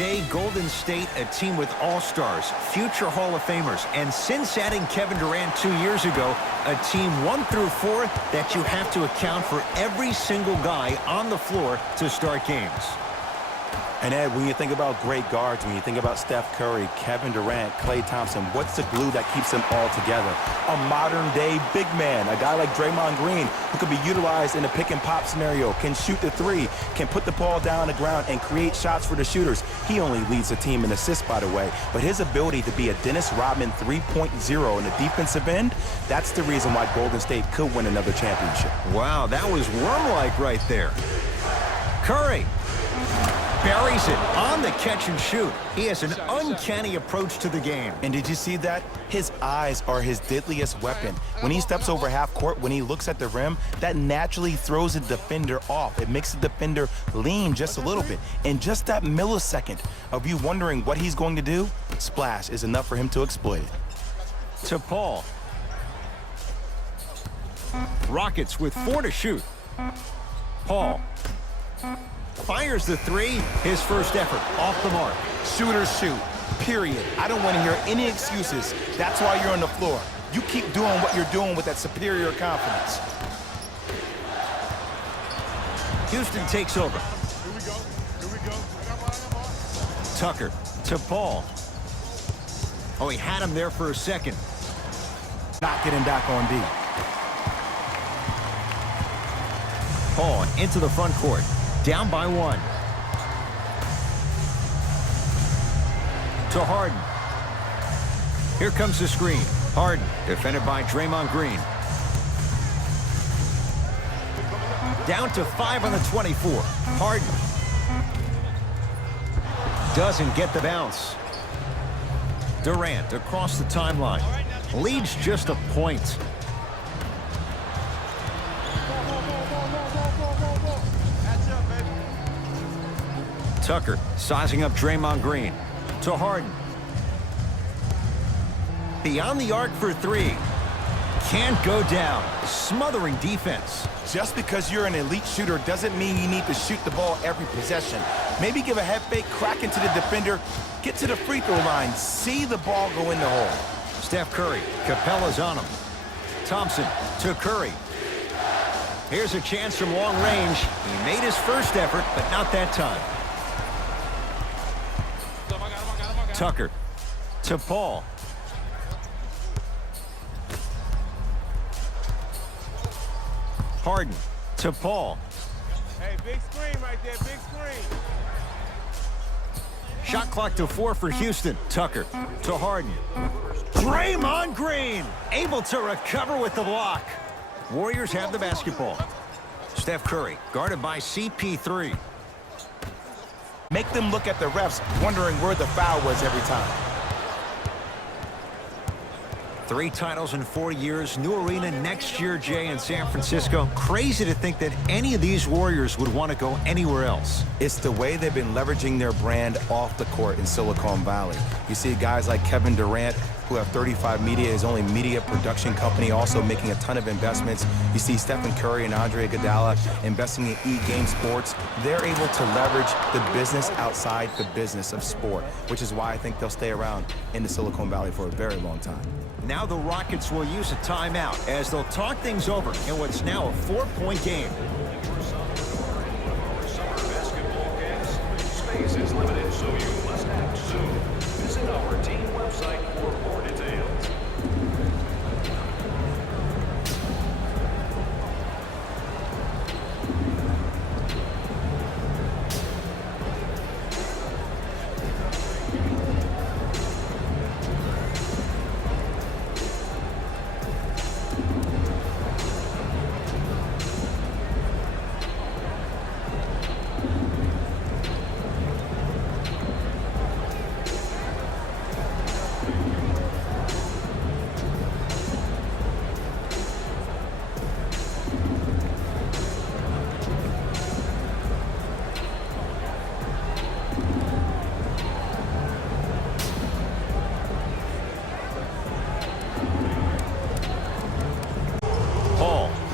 Jay, Golden State, a team with all-stars, future Hall of Famers, and since adding Kevin Durant 2 years ago, a team 1 through 4 that you have to account for every single guy on the floor to start games. And Ed, when you think about great guards, when you think about Steph Curry, Kevin Durant, Klay Thompson, what's the glue that keeps them all together? A modern-day big man, a guy like Draymond Green, who could be utilized in a pick-and-pop scenario, can shoot the three, can put the ball down on the ground and create shots for the shooters. He only leads the team in assists, by the way, but his ability to be a Dennis Rodman 3.0 in the defensive end, that's the reason why Golden State could win another championship. Wow, that was worm-like right there. Curry buries it on the catch and shoot. He has an uncanny approach to the game. And did you see that? His eyes are his deadliest weapon. When he steps over half court, when he looks at the rim, that naturally throws the defender off. It makes the defender lean just a little bit. And just that millisecond of you wondering what he's going to do, splash is enough for him to exploit it. To Paul. Rockets with 4 to shoot. Paul fires the three. His first effort off the mark. Shooters shoot, period. I don't want to hear any excuses. That's why you're on the floor. You keep doing what you're doing with that superior confidence. Houston takes over. Tucker to Paul. Oh, he had him there for a second. Not getting back on D. Paul into the front court. Down by 1. To Harden. Here comes the screen. Harden, defended by Draymond Green. Down to 5 on the 24. Harden. Doesn't get the bounce. Durant across the timeline. Leads just a point. Tucker sizing up Draymond Green. To Harden. Beyond the arc for 3. Can't go down. Smothering defense. Just because you're an elite shooter doesn't mean you need to shoot the ball every possession. Maybe give a head fake, crack into the defender, get to the free throw line, see the ball go in the hole. Steph Curry. Capella's on him. Thompson to Curry. Here's a chance from long range. He made his first effort, but not that time. Tucker to Paul. Harden to Paul. Hey, big screen right there, big screen. Shot clock to 4 for Houston. Tucker to Harden. Draymond Green able to recover with the block. Warriors have the basketball. Steph Curry guarded by CP3. Make them look at the refs, wondering where the foul was every time. 3 titles in 4 years. New arena next year, Jay, in San Francisco. Crazy to think that any of these Warriors would want to go anywhere else. It's the way they've been leveraging their brand off the court in Silicon Valley. You see guys like Kevin Durant, who have 35 Media, his only media production company, also making a ton of investments. You see Stephen Curry and Andre Iguodala investing in E-Game Sports. They're able to leverage the business outside the business of sport, which is why I think they'll stay around in the Silicon Valley for a very long time. Now the Rockets will use a timeout as they'll talk things over in what's now a 4-point game. Space is limited, so you must act soon. Visit our team website for more details.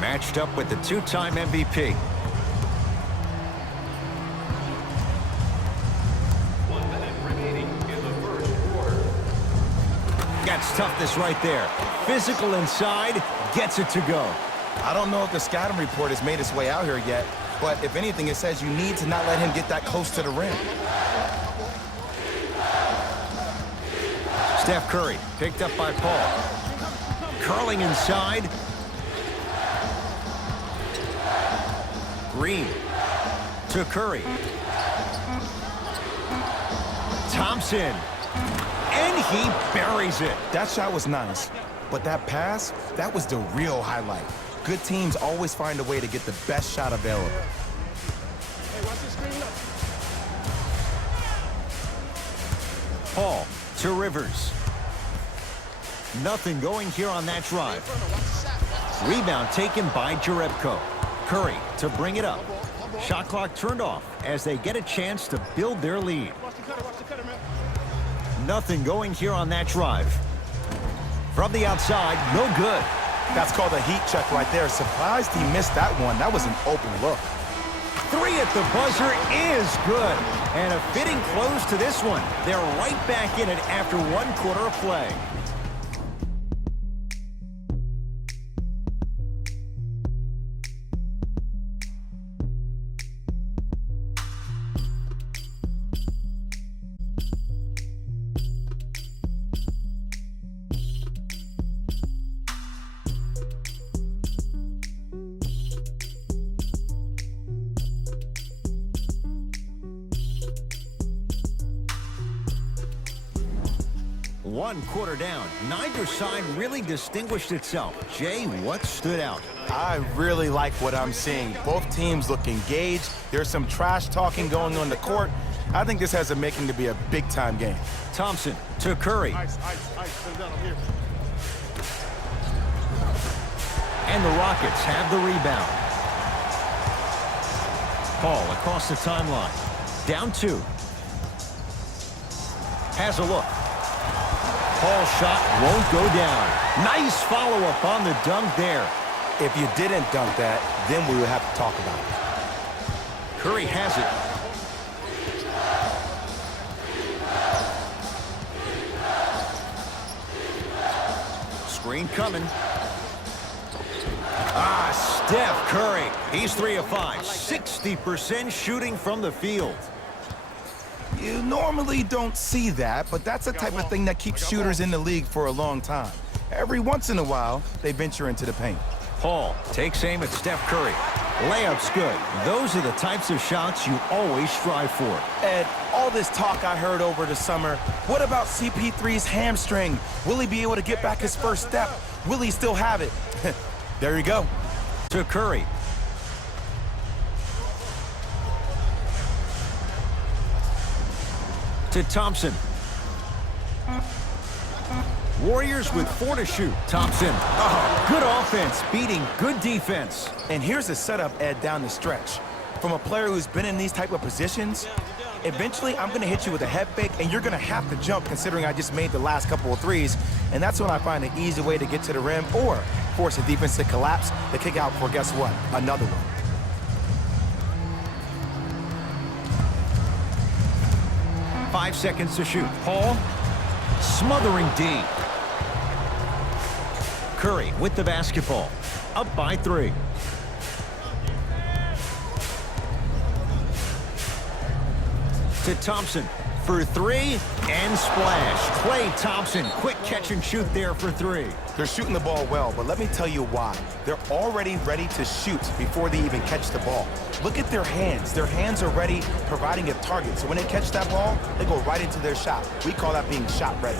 Matched up with the 2-time MVP. 1 minute. That's toughness right there. Physical inside, gets it to go. I don't know if the scouting report has made its way out here yet, but if anything, it says you need to not let him get that close to the rim. Steph Curry, picked up by Paul. Curling inside. Green to Curry. Thompson. And he buries it. That shot was nice, but that pass, that was the real highlight. Good teams always find a way to get the best shot available. Paul to Rivers. Nothing going here on that drive. Rebound taken by Jerebko. Curry to bring it up. Shot clock turned off as they get a chance to build their lead. Nothing going here on that drive. From the outside, no good. That's called a heat check right there. Surprised he missed that one. That was an open look. Three at the buzzer is good. And a fitting close to this one. They're right back in it after 1 quarter of play. One quarter down. Neither side really distinguished itself. Jay, what stood out? I really like what I'm seeing. Both teams look engaged. There's some trash talking going on the court. I think this has a making to be a big-time game. Thompson to Curry. Ice, send down here. And the Rockets have the rebound. Paul across the timeline. Down 2. Has a look. Paul's shot won't go down. Nice follow-up on the dunk there. If you didn't dunk that, then we would have to talk about it. Curry has it. Screen coming. Steph Curry. He's 3 of 5. 60% shooting from the field. You normally don't see that, but that's the type of thing that keeps shooters in the league for a long time. Every once in a while, they venture into the paint. Paul takes aim at Steph Curry. Layup's good. Those are the types of shots you always strive for. Ed, all this talk I heard over the summer, what about CP3's hamstring? Will he be able to get back his first step? Will he still have it? There you go. To Curry. To Thompson. Warriors with 4 to shoot. Thompson. Good offense, beating good defense. And here's the setup, Ed, down the stretch. From a player who's been in these type of positions, eventually I'm going to hit you with a head fake, and you're going to have to jump considering I just made the last couple of threes. And that's when I find an easy way to get to the rim or force a defense to collapse to kick out for, guess what, another one. 5 seconds to shoot. Paul smothering D. Curry with the basketball. Up by 3. To Thompson for 3 and splash. Klay Thompson, quick catch and shoot there for 3. They're shooting the ball well, but let me tell you why. They're already ready to shoot before they even catch the ball. Look at their hands. Their hands are ready, providing a target. So when they catch that ball, they go right into their shot. We call that being shot ready.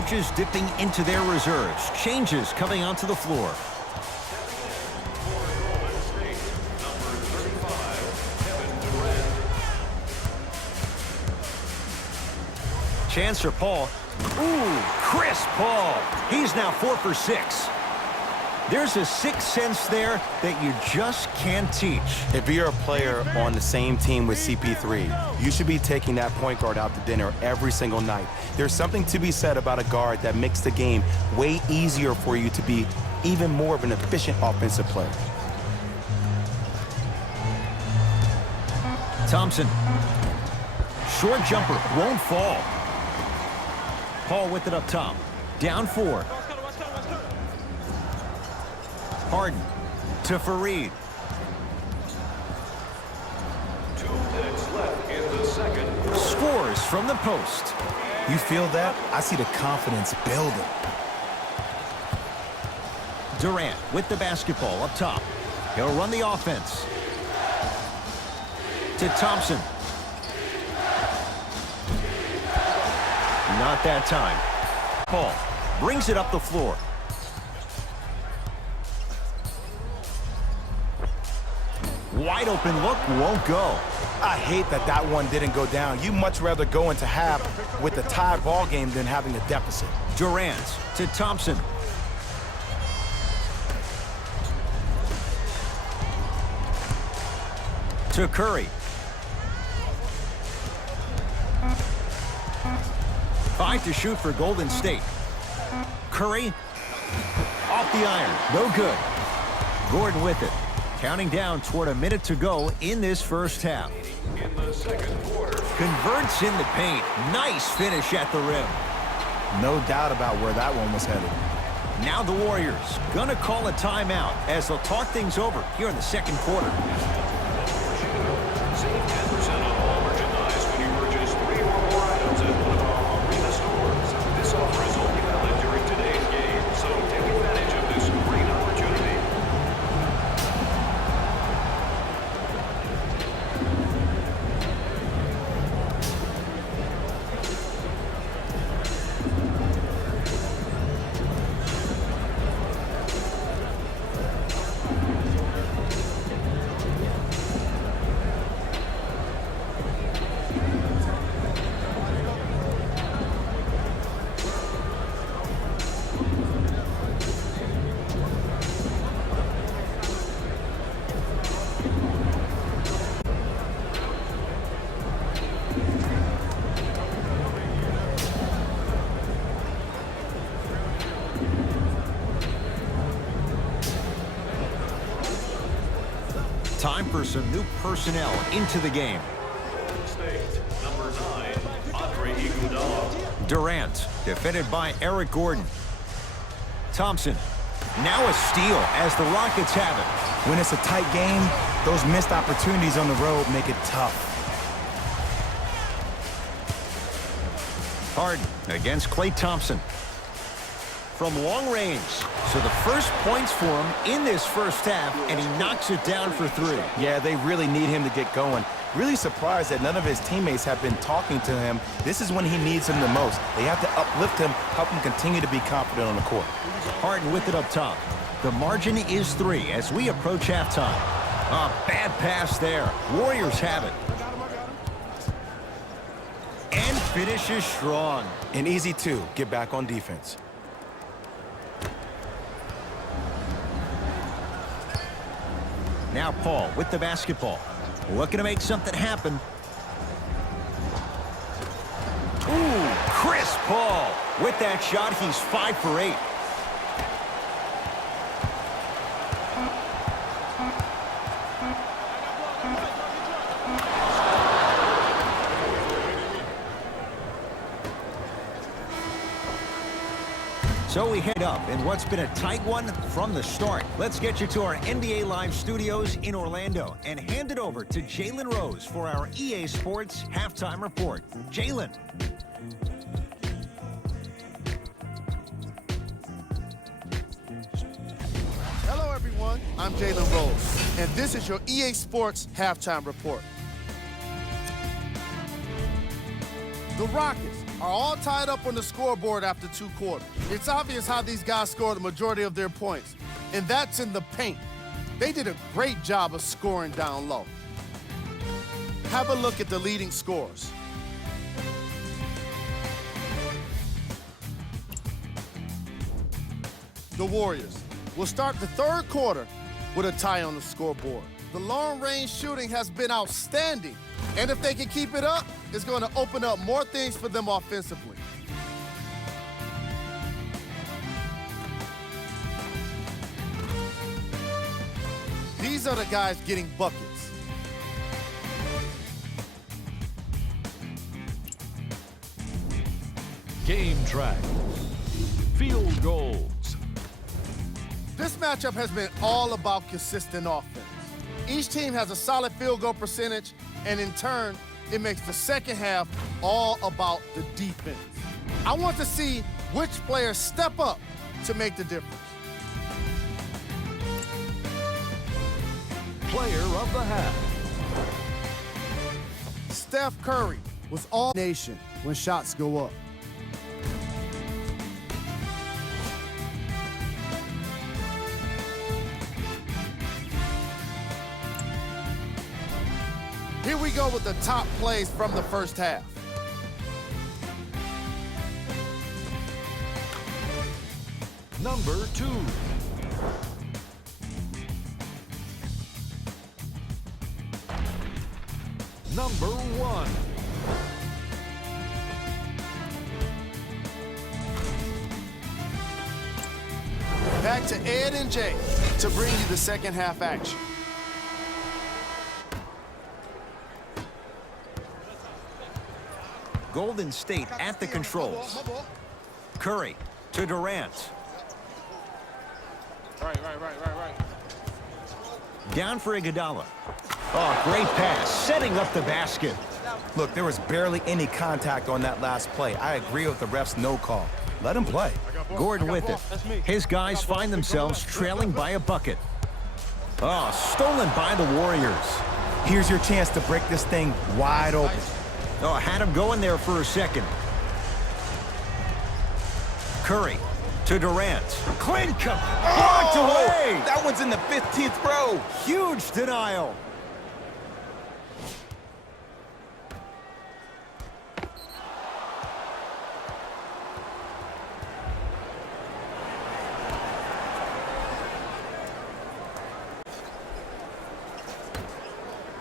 coaches dipping into their reserves. Changes coming onto the floor. Chance for Paul. Ooh, Chris Paul. He's now 4 for 6. There's a sixth sense there that you just can't teach. If you're a player on the same team with CP3, you should be taking that point guard out to dinner every single night. There's something to be said about a guard that makes the game way easier for you to be even more of an efficient offensive player. Thompson. Short jumper, won't fall. Paul with it up top. Down 4. Harden to Fareed. 2 minutes left in the second. Scores from the post. You feel that? I see the confidence building. Durant with the basketball up top. He'll run the offense. To Thompson. Not that time. Paul brings it up the floor. Wide open look, won't go. I hate that that one didn't go down. You much rather go into half with a tied ball game than having a deficit. Durant to Thompson. To Curry. 5 to shoot for Golden State. Curry off the iron, no good. Gordon with it. Counting down toward a minute to go in this first half. In the second quarter. Converts in the paint. Nice finish at the rim. No doubt about where that one was headed. Now the Warriors gonna call a timeout as they'll talk things over here in the second quarter. Save 10% on all merchandise when you purchase 3 or more items at one of our arena stores. This offer is only valid during today's game, so take advantage of this great opportunity. Time for some new personnel into the game. State, number 9, Andre Iguodala. Durant, defended by Eric Gordon. Thompson, now a steal as the Rockets have it. When it's a tight game, those missed opportunities on the road make it tough. Harden against Klay Thompson. From long range. So the first points for him in this first half, and he knocks it down for 3. Yeah, they really need him to get going. Really surprised that none of his teammates have been talking to him. This is when he needs him the most. They have to uplift him, help him continue to be confident on the court. Harden with it up top. The margin is 3 as we approach halftime. A bad pass there. Warriors have it. And finishes strong. And easy, too. Get back on defense. Now Paul with the basketball. Looking to make something happen. Ooh, Chris Paul. With that shot, he's 5 for 8. So we head up in what's been a tight one from the start. Let's get you to our NBA Live studios in Orlando and hand it over to Jalen Rose for our EA Sports Halftime Report. Jalen. Hello, everyone. I'm Jalen Rose, and this is your EA Sports Halftime Report. The Rockets are all tied up on the scoreboard after 2 quarters. It's obvious how these guys scored the majority of their points, and that's in the paint. They did a great job of scoring down low. Have a look at the leading scorers. The Warriors will start the 3rd quarter with a tie on the scoreboard. The long-range shooting has been outstanding, and if they can keep it up, it's going to open up more things for them offensively. These are the guys getting buckets. Game track. Field goals. This matchup has been all about consistent offense. Each team has a solid field goal percentage, and in turn, it makes the second half all about the defense. I want to see which players step up to make the difference. Player of the half. Steph Curry was all nation when shots go up. Here we go with the top plays from the first half. Number 2. Number 1. Back to Ed and Jay to bring you the second half action. Golden State at the controls. Curry to Durant. Right. Down for Iguodala. Oh, great pass, setting up the basket. Look, there was barely any contact on that last play. I agree with the ref's no call. Let him play. Gordon with it. His guys find themselves trailing by a bucket. Oh, stolen by the Warriors. Here's your chance to break this thing wide open. Oh, had him going there for a second. Curry to Durant. Clint blocked away. That one's in the 15th row. Huge denial.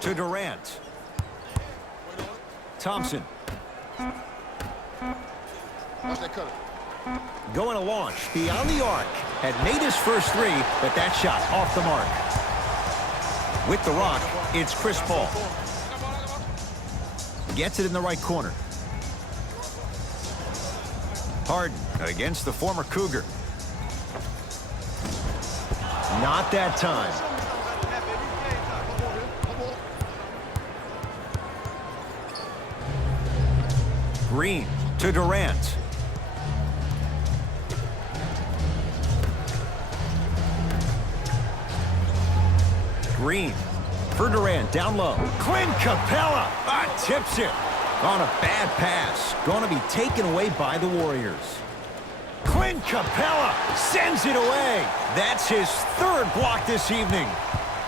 To Durant. Thompson. Watch that cutter. Going to launch beyond the arc. Had made his first 3, but that shot off the mark. With the rock, it's Chris Paul. Gets it in the right corner. Harden against the former Cougar. Not that time. Green to Durant. Green for Durant, down low. Clint Capella tips it on a bad pass. Going to be taken away by the Warriors. Clint Capella sends it away. That's his 3rd block this evening.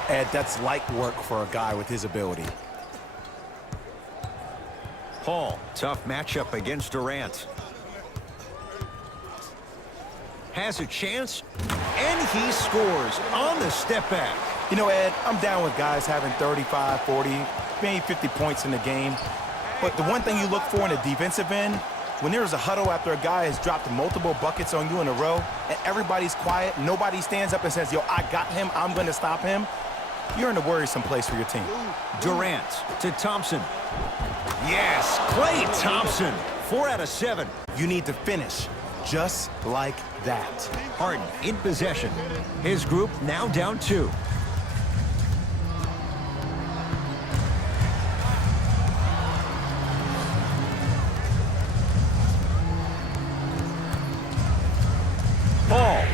Ed, that's light work for a guy with his ability. Paul, tough matchup against Durant. Has a chance, and he scores on the step back. You know, Ed, I'm down with guys having 35, 40, maybe 50 points in the game. But the one thing you look for in a defensive end, when there's a huddle after a guy has dropped multiple buckets on you in a row, and everybody's quiet, nobody stands up and says, yo, I got him, I'm going to stop him, you're in a worrisome place for your team. Durant to Thompson. Yes, Klay Thompson. 4 out of 7. You need to finish just like that. Harden in possession. His group now down 2. Paul.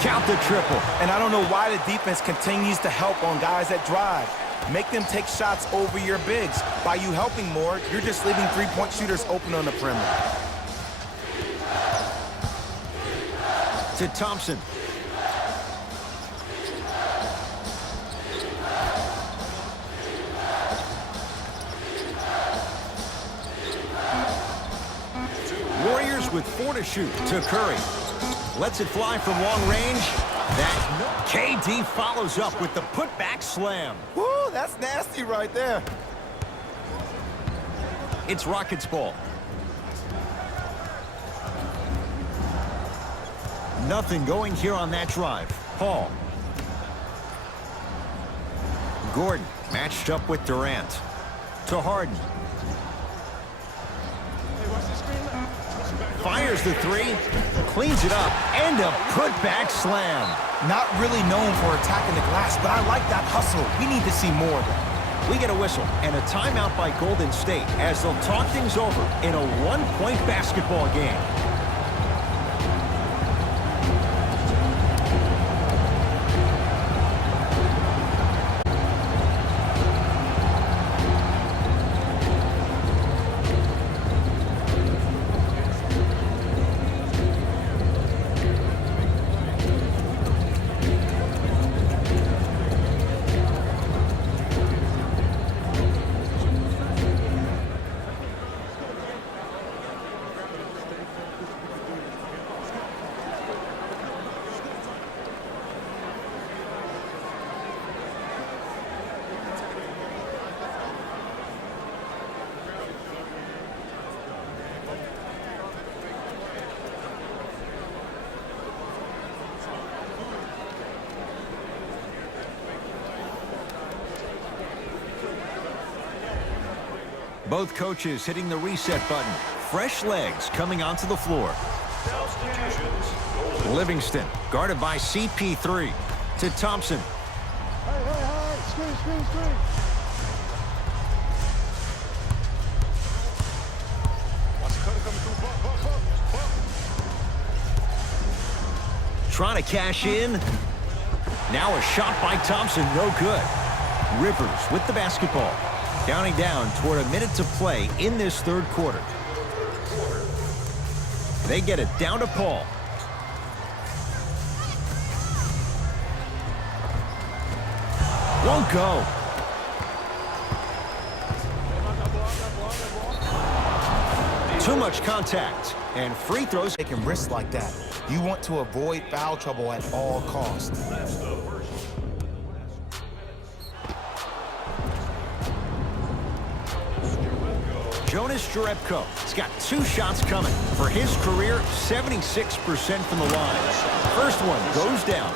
Count the triple. And I don't know why the defense continues to help on guys that drive. Make them take shots over your bigs. By you helping more, you're just leaving three-point shooters open on the perimeter. To Thompson. Warriors with 4 to shoot. To Curry. Lets it fly from long range. That KD follows up with the putback slam. Woo, that's nasty right there. It's Rockets ball. Nothing going here on that drive. Paul. Gordon matched up with Durant. To Harden. Fires the 3. Cleans it up. And a putback slam. Not really known for attacking the glass, but I like that hustle. We need to see more of that. We get a whistle and a timeout by Golden State as they'll talk things over in a one-point basketball game. Both coaches hitting the reset button. Fresh legs coming onto the floor. Livingston guarded by CP3. To Thompson. Hey, screen. Trying to cash in. Now a shot by Thompson, no good. Rivers with the basketball. Counting down toward a minute to play in this third quarter. They get it down to Paul. Won't go. Too much contact. And free throws. Taking risks like that. You want to avoid foul trouble at all costs. Jonas Jerebko has got 2 shots coming. For his career, 76% from the line. First one goes down.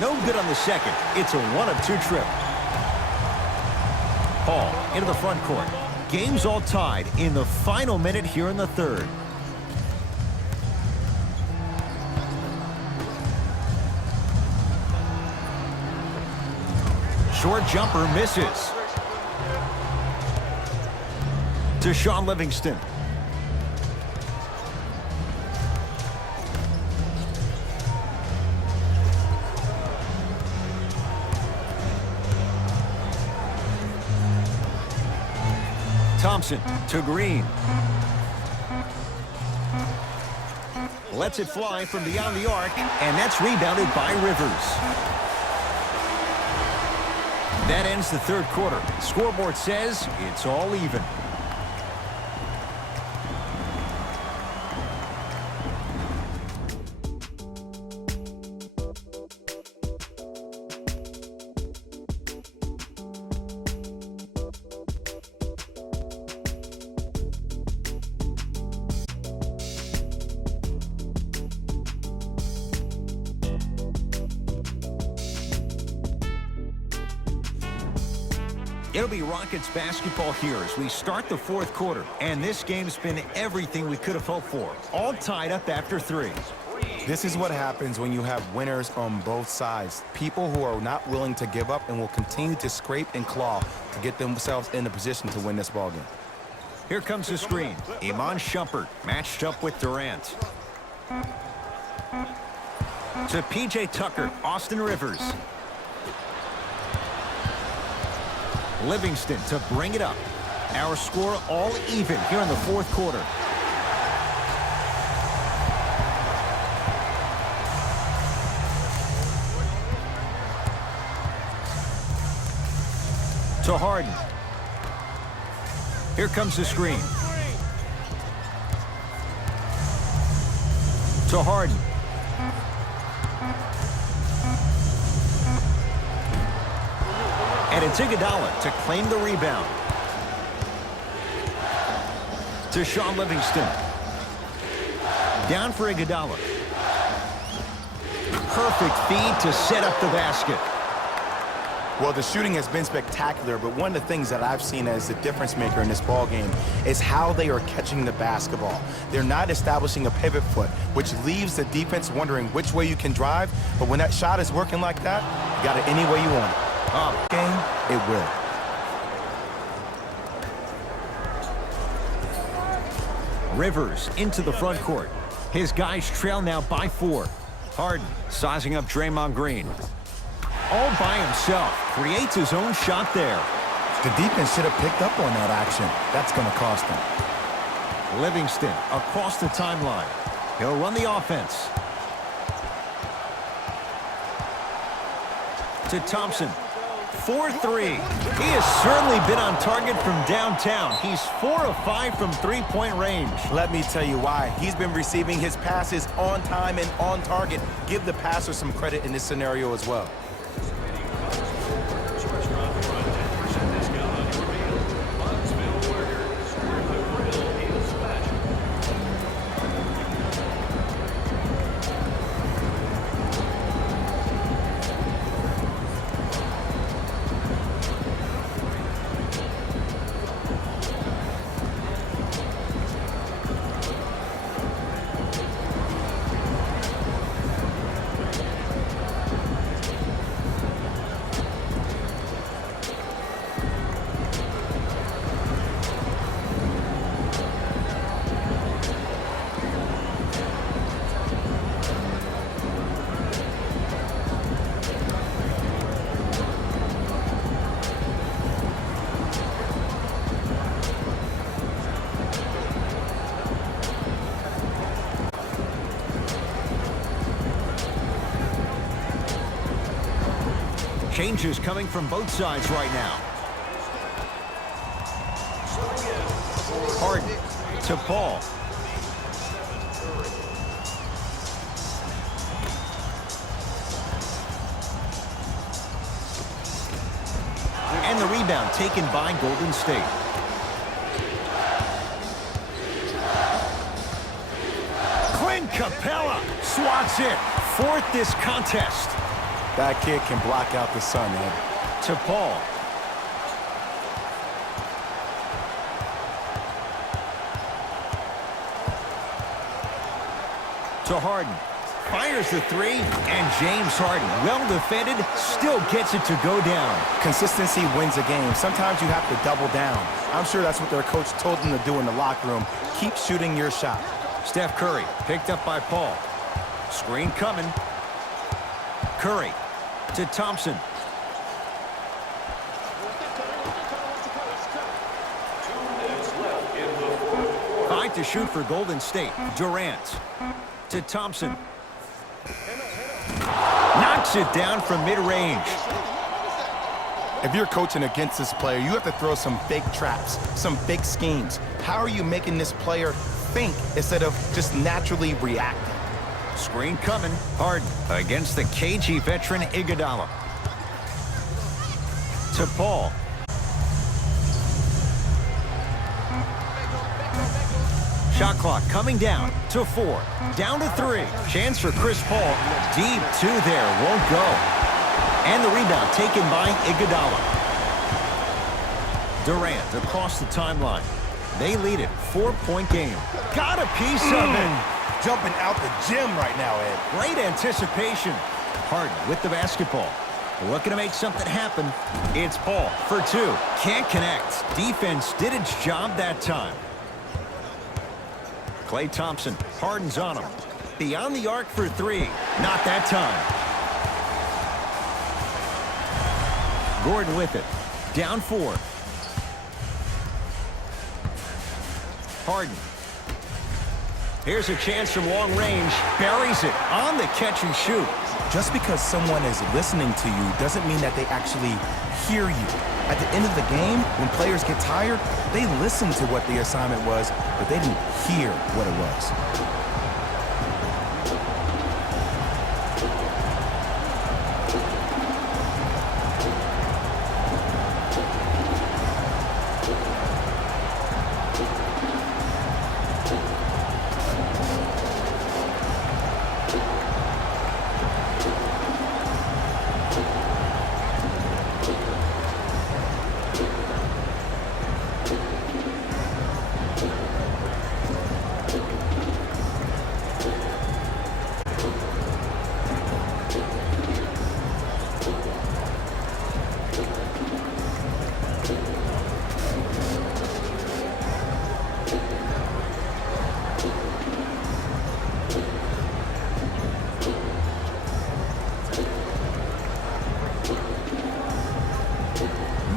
No good on the second. It's a 1-of-2 trip. Paul into the front court. Game's all tied in the final minute here in the third. Short jumper misses. To Sean Livingston. Thompson to Green. Lets it fly from beyond the arc, and that's rebounded by Rivers. That ends the third quarter. Scoreboard says it's all even. It'll be Rockets basketball here as we start the fourth quarter. And this game's been everything we could have hoped for. All tied up after 3. This is what happens when you have winners on both sides. People who are not willing to give up and will continue to scrape and claw to get themselves in a position to win this ballgame. Here comes the screen. Iman Shumpert matched up with Durant. To P.J. Tucker, Austin Rivers. Livingston to bring it up. Our score all even here in the fourth quarter. To Harden. Here comes the screen. To Harden. And it's Iguodala to claim the rebound. To Shaun Livingston. Down for Iguodala. Perfect feed to set up the basket. Well, the shooting has been spectacular, but one of the things that I've seen as the difference maker in this ball game is how they are catching the basketball. They're not establishing a pivot foot, which leaves the defense wondering which way you can drive, but when that shot is working like that, you got it any way you want it. Game, it will. Rivers into the front court. His guys trail now by 4. Harden sizing up Draymond Green. All by himself, creates his own shot there. The defense should have picked up on that action. That's going to cost them. Livingston across the timeline. He'll run the offense. To Thompson. 4-3. He has certainly been on target from downtown. He's 4 of 5 from three-point range. Let me tell you why. He's been receiving his passes on time and on target. Give the passer some credit in this scenario as well. Changes coming from both sides right now. Harden to Paul. And the rebound taken by Golden State. Clint Capella swats it. 4th this contest. That kid can block out the sun, Ed. To Paul. To Harden. Fires the 3, and James Harden, well defended, still gets it to go down. Consistency wins a game. Sometimes you have to double down. I'm sure that's what their coach told them to do in the locker room. Keep shooting your shot. Steph Curry picked up by Paul. Screen coming. Curry to Thompson. Five to shoot for Golden State. Durant to Thompson. Knocks it down from mid-range. If you're coaching against this player, you have to throw some big traps, some big schemes. How are you making this player think instead of just naturally reacting? Screen coming. Harden against the KG veteran Iguodala. To Paul. Shot clock coming down to 4. Down to 3. Chance for Chris Paul. Deep 2 there. Won't go. And the rebound taken by Iguodala. Durant across the timeline. They lead it. 4-point game. Got a piece of it. Jumping out the gym right now, Ed. Great anticipation. Harden with the basketball. Looking to make something happen. It's Paul for 2. Can't connect. Defense did its job that time. Klay Thompson, Harden's on him. Beyond the arc for 3. Not that time. Gordon with it. Down 4. Harden. Here's a chance from long range. Buries it on the catch and shoot. Just because someone is listening to you doesn't mean that they actually hear you. At the end of the game, when players get tired, they listen to what the assignment was, but they didn't hear what it was.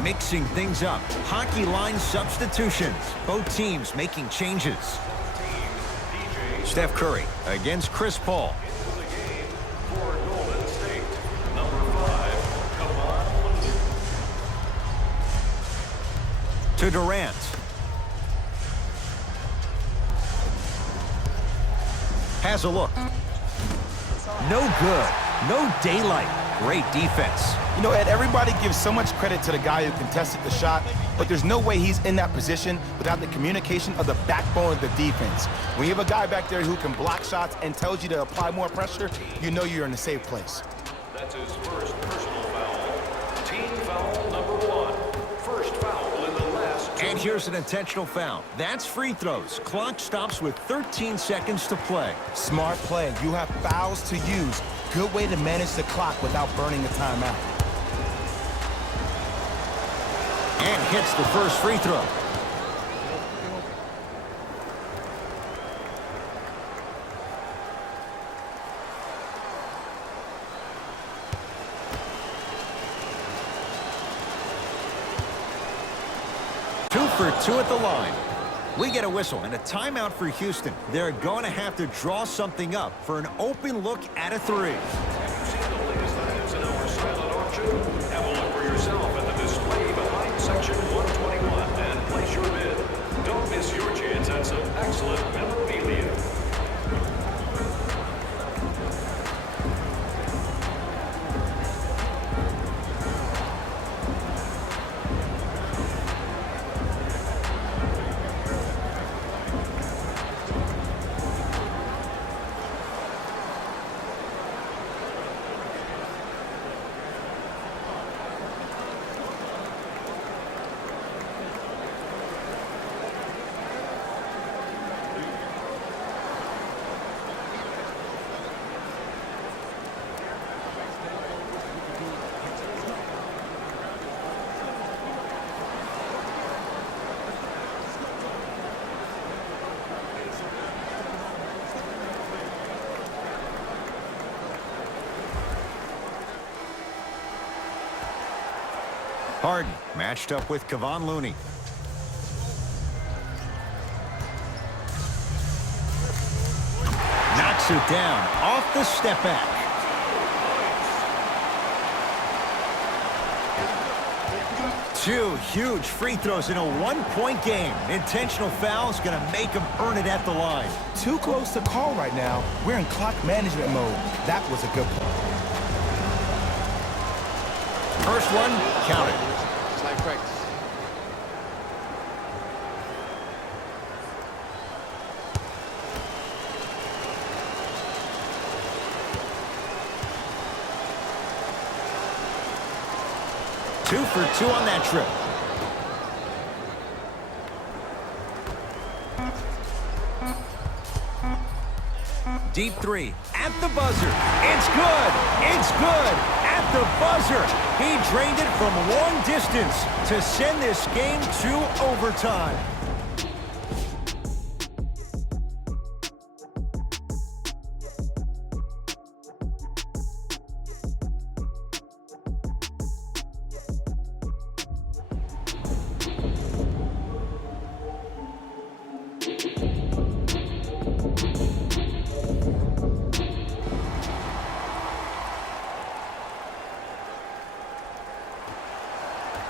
Mixing things up. Hockey line substitutions. Both teams making changes. Steph Curry against Chris Paul. Into the game for Golden State, number 5, Kevon Looney. To Durant. Has a look. No good. No daylight. Great defense. You know, Ed, everybody gives so much credit to the guy who contested the shot, but there's no way he's in that position without the communication of the backbone of the defense. When you have a guy back there who can block shots and tells you to apply more pressure, you know you're in a safe place. That's his first personal foul. Team foul number 1. First foul in the last 2 And here's an intentional foul. That's free throws. Clock stops with 13 seconds to play. Smart play. You have fouls to use. Good way to manage the clock without burning the timeout. And hits the first free throw. Two for 2 at the line. We get a whistle and a timeout for Houston. They're going to have to draw something up for an open look at a 3. Have you seen the latest items in our silent auction? Have a look for yourself at the display behind section 121 and place your bid. Don't miss your chance at some excellent memorabilia. Harden matched up with Kevon Looney. Knocks it down off the step back. Two huge free throws in a one-point game. Intentional foul is going to make him earn it at the line. Too close to call right now. We're in clock management mode. That was a good play. First one, counted. It's like practice. Two for 2 on that trip. Deep 3 at the buzzer. It's good. It's good at at the buzzer. He drained it from long distance to send this game to overtime.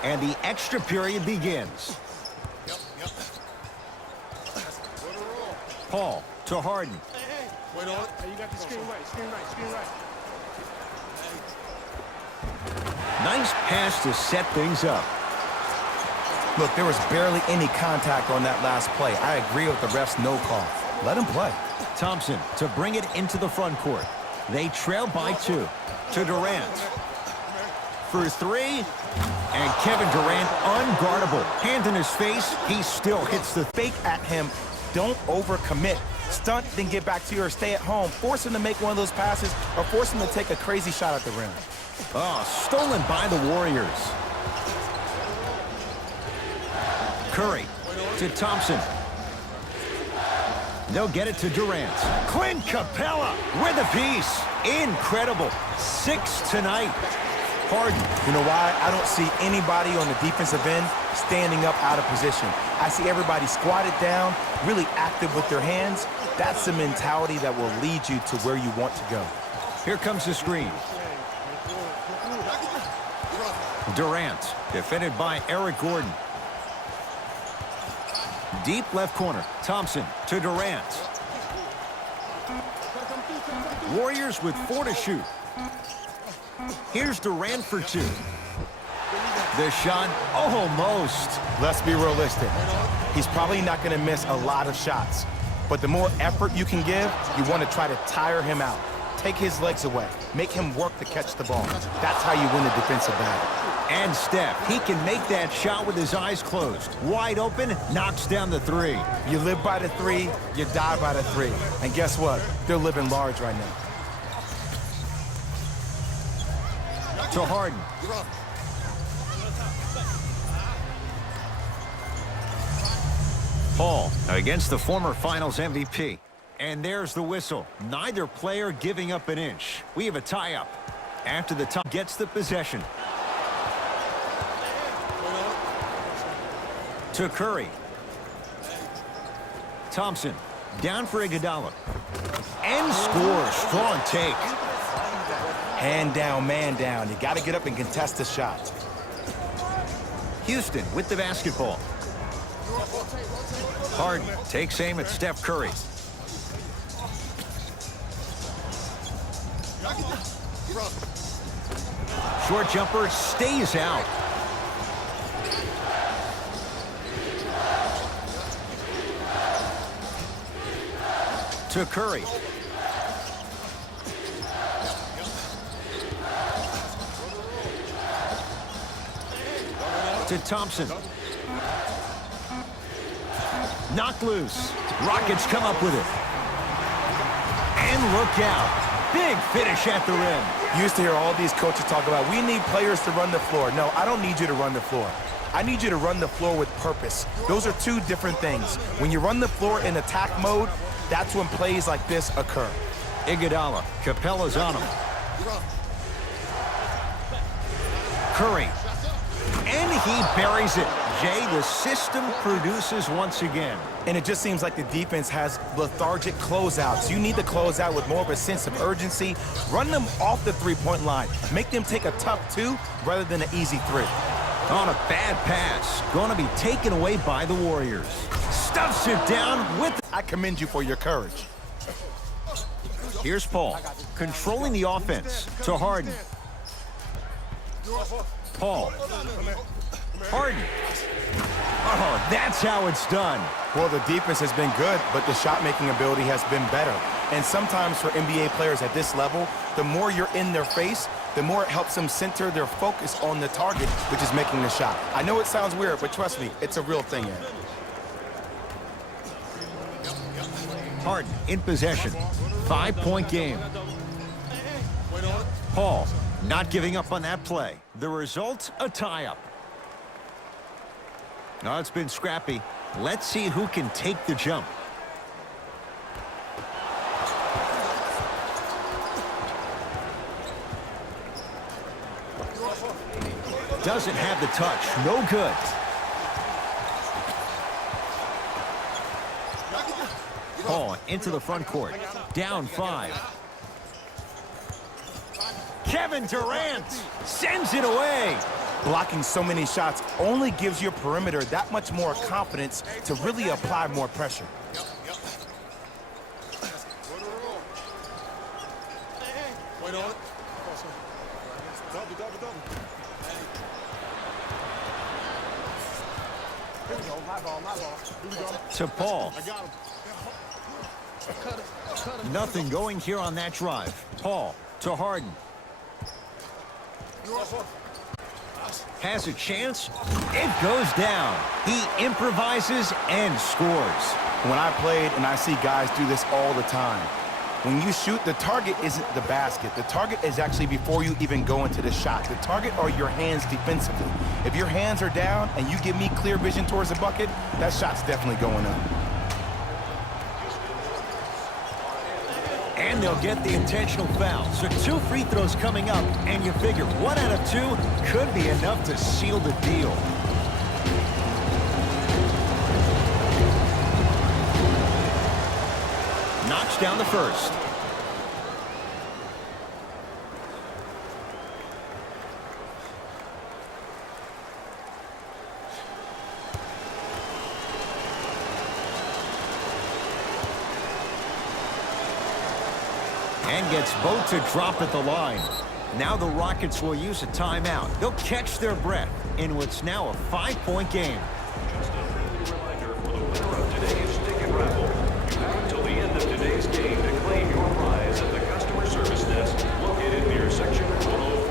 And the extra period begins. Paul to Harden. Wait on it. Hey, you got the screen right, screen right, screen right. Nice pass to set things up. Look, there was barely any contact on that last play. I agree with the ref's no call. Let him play. Thompson to bring it into the front court. They trail by 2 to Durant. For 3, and Kevin Durant unguardable. Hand in his face, he still hits the Fake at him. Don't overcommit. Stunt, then get back to your stay at home. Force him to make one of those passes or force him to take a crazy shot at the rim. stolen by the Warriors. Curry to Thompson. They'll get it to Durant. Clint Capella with a piece. Incredible. 6 tonight. Harden. You know why? I don't see anybody on the defensive end standing up out of position. I see everybody squatted down, really active with their hands. That's the mentality that will lead you to where you want to go. Here comes the screen. Durant, defended by Eric Gordon. Deep left corner. Thompson to Durant. Warriors with 4 to shoot. Here's Durant for 2. The shot almost. Let's be realistic. He's probably not going to miss a lot of shots. But the more effort you can give, you want to try to tire him out. Take his legs away. Make him work to catch the ball. That's how you win the defensive battle. And Steph, he can make that shot with his eyes closed. Wide open, knocks down the 3. You live by the 3, you die by the 3. And guess what? They're living large right now. To Harden. Paul against the former Finals MVP. And there's the whistle. Neither player giving up an inch. We have a tie-up. After the top gets the possession. To Curry. Thompson down for Iguodala. And scores. Strong take. Hand down, man down. You got to get up and contest the shot. Houston with the basketball. Harden takes aim at Steph Curry. Short jumper stays out. To Curry. To Thompson. Knocked loose. Rockets come up with it. And look out. Big finish at the rim. You used to hear all these coaches talk about, we need players to run the floor. No, I don't need you to run the floor. I need you to run the floor with purpose. Those are two different things. When you run the floor in attack mode, that's when plays like this occur. Iguodala. Capella's on him. Curry. And he buries it. Jay, the system produces once again. And it just seems like the defense has lethargic closeouts. You need to close out with more of a sense of urgency. Run them off the three-point line. Make them take a tough 2 rather than an easy 3. On a bad pass. Going to be taken away by the Warriors. Stuffs it down with... I commend you for your courage. Here's Paul. Controlling the offense. To Harden. Paul. Harden. Oh, that's how it's done. Well, the defense has been good, but the shot-making ability has been better. And sometimes for NBA players at this level, the more you're in their face, the more it helps them center their focus on the target, which is making the shot. I know it sounds weird, but trust me, it's a real thing, Ed. Harden in possession. 5-point game. Paul Not giving up on that play. The result, a tie-up. Now it's been scrappy. Let's see who can take the jump. Doesn't have the touch. No good. Paul into the front court. Down 5. Kevin Durant sends it away. Blocking so many shots only gives your perimeter that much more confidence to really apply more pressure. Wait on it. Double. Here we go. My ball. Here we go. To Paul. I got him. Nothing going here on that drive. Paul to Harden. Has a chance. It goes down. He improvises and scores. When I played, and I see guys do this all the time, when you shoot, the target isn't the basket. The target is actually before you even go into the shot. The target are your hands defensively. If your hands are down and you give me clear vision towards the bucket, that shot's definitely going up. And they'll get the intentional foul. So 2 free throws coming up, and you figure 1 out of 2 could be enough to seal the deal. Knocks down the first. And gets both to drop at the line. Now the Rockets will use a timeout. They'll catch their breath in what's now a 5-point game. Just a friendly reminder for the winner of today's ticket raffle. You have until the end of today's game to claim your prize at the customer service desk located near section 104.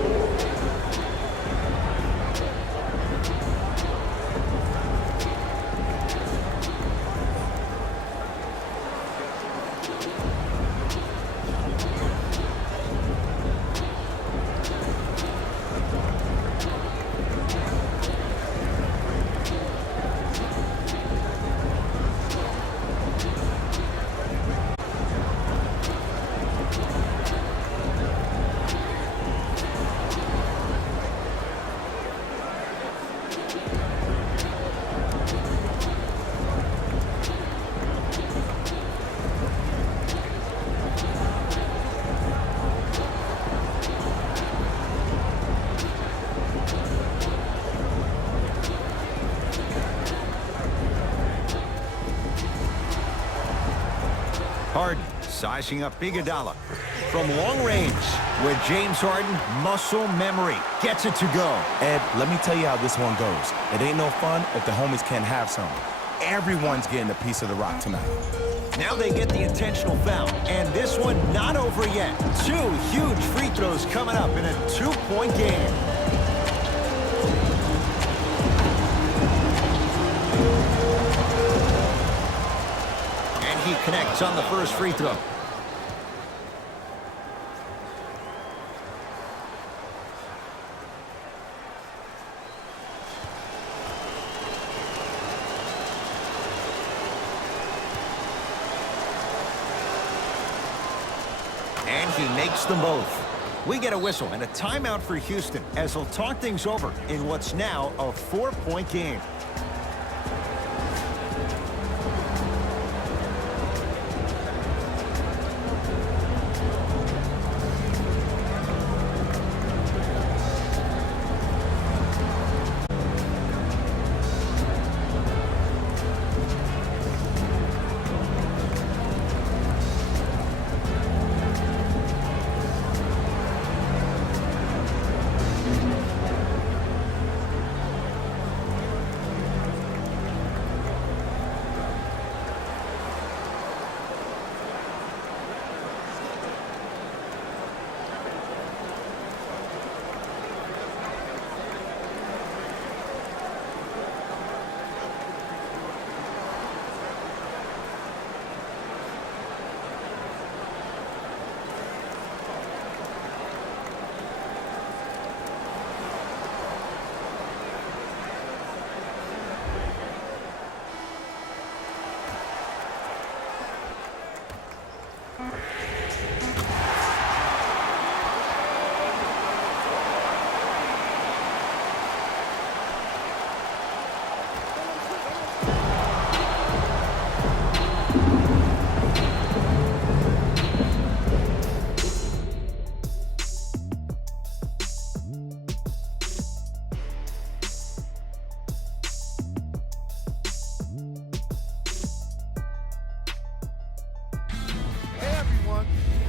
Harden sizing up Iguodala from long range with James Harden, muscle memory, gets it to go. Ed, let me tell you how this one goes. It ain't no fun if the homies can't have some. Everyone's getting a piece of the rock tonight. Now they get the intentional foul, and this one not over yet. 2 huge free throws coming up in a 2-point game. And he connects on the first free throw. And he makes them both. We get a whistle and a timeout for Houston as they'll talk things over in what's now a 4-point game.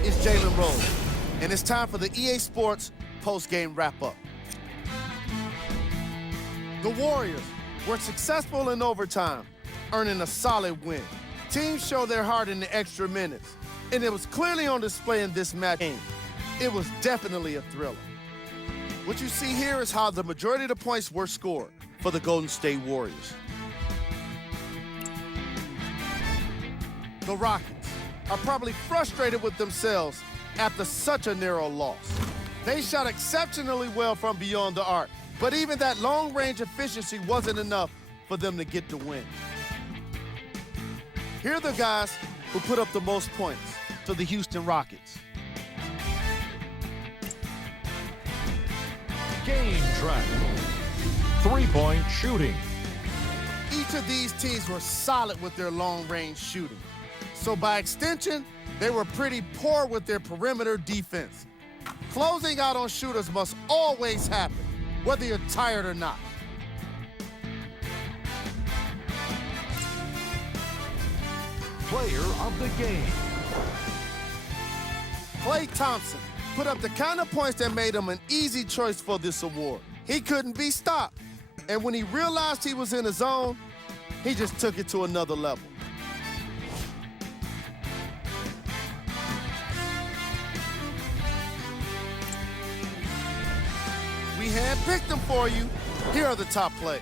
is Jalen Rose, and it's time for the EA Sports post-game wrap-up. The Warriors were successful in overtime, earning a solid win. Teams showed their heart in the extra minutes, and it was clearly on display in this match game. It was definitely a thriller. What you see here is how the majority of the points were scored for the Golden State Warriors. The Rockets are probably frustrated with themselves after such a narrow loss. They shot exceptionally well from beyond the arc, but even that long-range efficiency wasn't enough for them to get the win. Here are the guys who put up the most points for the Houston Rockets. Game track. Three-point shooting. Each of these teams were solid with their long-range shooting. So by extension, they were pretty poor with their perimeter defense. Closing out on shooters must always happen, whether you're tired or not. Player of the game. Klay Thompson put up the kind of points that made him an easy choice for this award. He couldn't be stopped, and when he realized he was in his zone, he just took it to another level. We handpicked them for you. Here are the top plays.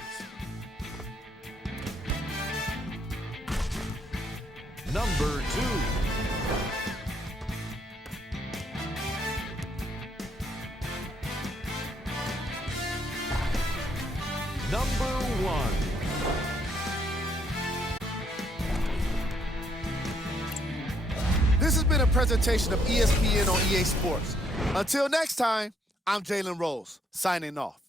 Number 2. Number 1. This has been a presentation of ESPN on EA Sports. Until next time, I'm Jalen Rose, signing off.